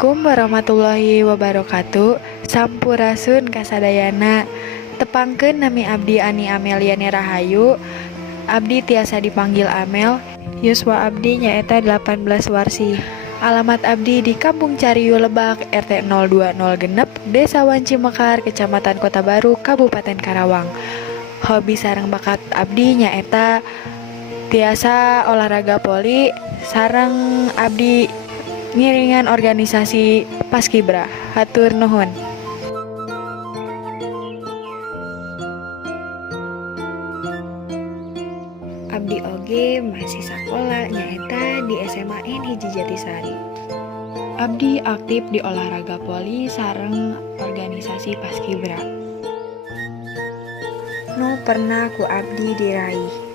Assalamualaikum warahmatullahi wabarakatuh. Sampurasun kasadayana. Tepangkeun nami abdi Ani Ameliani Rahayu. Abdi tiasa dipanggil Amel. Yuswa abdi nyaeta 18 warsi. Alamat abdi di Kampung Cariu Lebak, RT 020 genep, Desa Wanci Mekar, Kecamatan Kota Baru, Kabupaten Karawang. Hobi sareng bakat abdi nyaeta tiasa olahraga poli, sareng abdi ngiringan organisasi Paskibra. Hatur nuhun. Abdi oge masih sakola nyaeta di SMA N hiji Jatisari. Abdi aktif di olahraga poli sareng organisasi Paskibra. Nu pernah ku abdi diraih.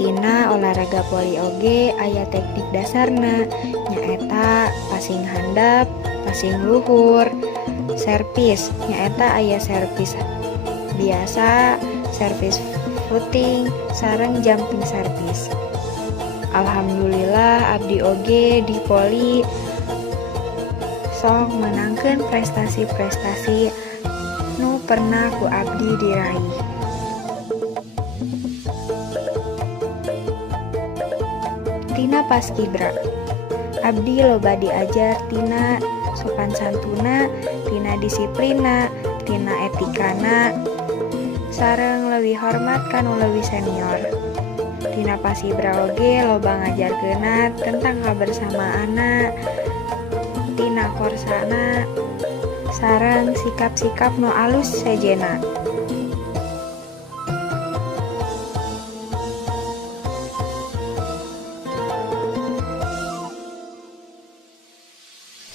Tina olahraga poli oge aya teknik dasarna nyaeta passing handap, passing luhur, servis nyaeta aya servis biasa, servis footing, sareng jumping servis. Alhamdulillah abdi oge di poli sok menangkeun prestasi-prestasi nu pernah ku abdi diraih. Tina Paskibra, abdi loba diajar tina sopan santuna, tina disiplina, tina etikana, sareng leuwih hormat kanu leuwih senior. Tina Paskibra oge loba ngajarkeunna tentang kabersamaana, tina korsana, sareng sikap-sikap nu alus sejena.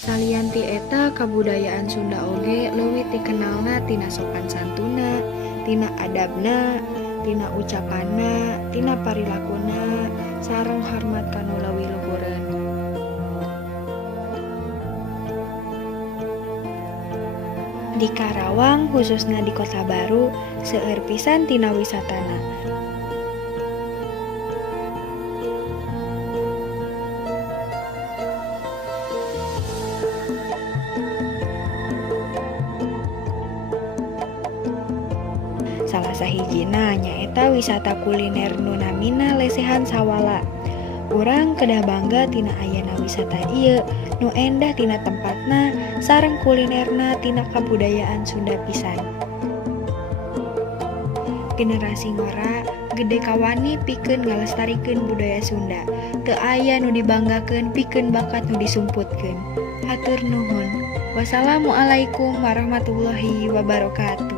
Salianti eta kabudayaan Sunda oge leuwih dikenalna tina sopan santuna, tina adabna, tina ucapanna, tina parilakuna, sareng hormat kanu leuwih luhureun. Di Karawang khususna di Kota Baru seueur pisan tina wisatana. Salah sahijina nyaeta wisata kuliner nu namina Lesehan Sawala. Urang kedah bangga tina ayana wisata ieu nu endah tina tempatna sareng kulinerna tina kabudayaan Sunda pisan. Generasi ngora gede kawani pikeun ngalestarikeun budaya Sunda. Teu aya nu dibanggakeun pikeun bakat nu disumputkeun. Hatur nuhun. Wassalamualaikum warahmatullahi wabarakatuh.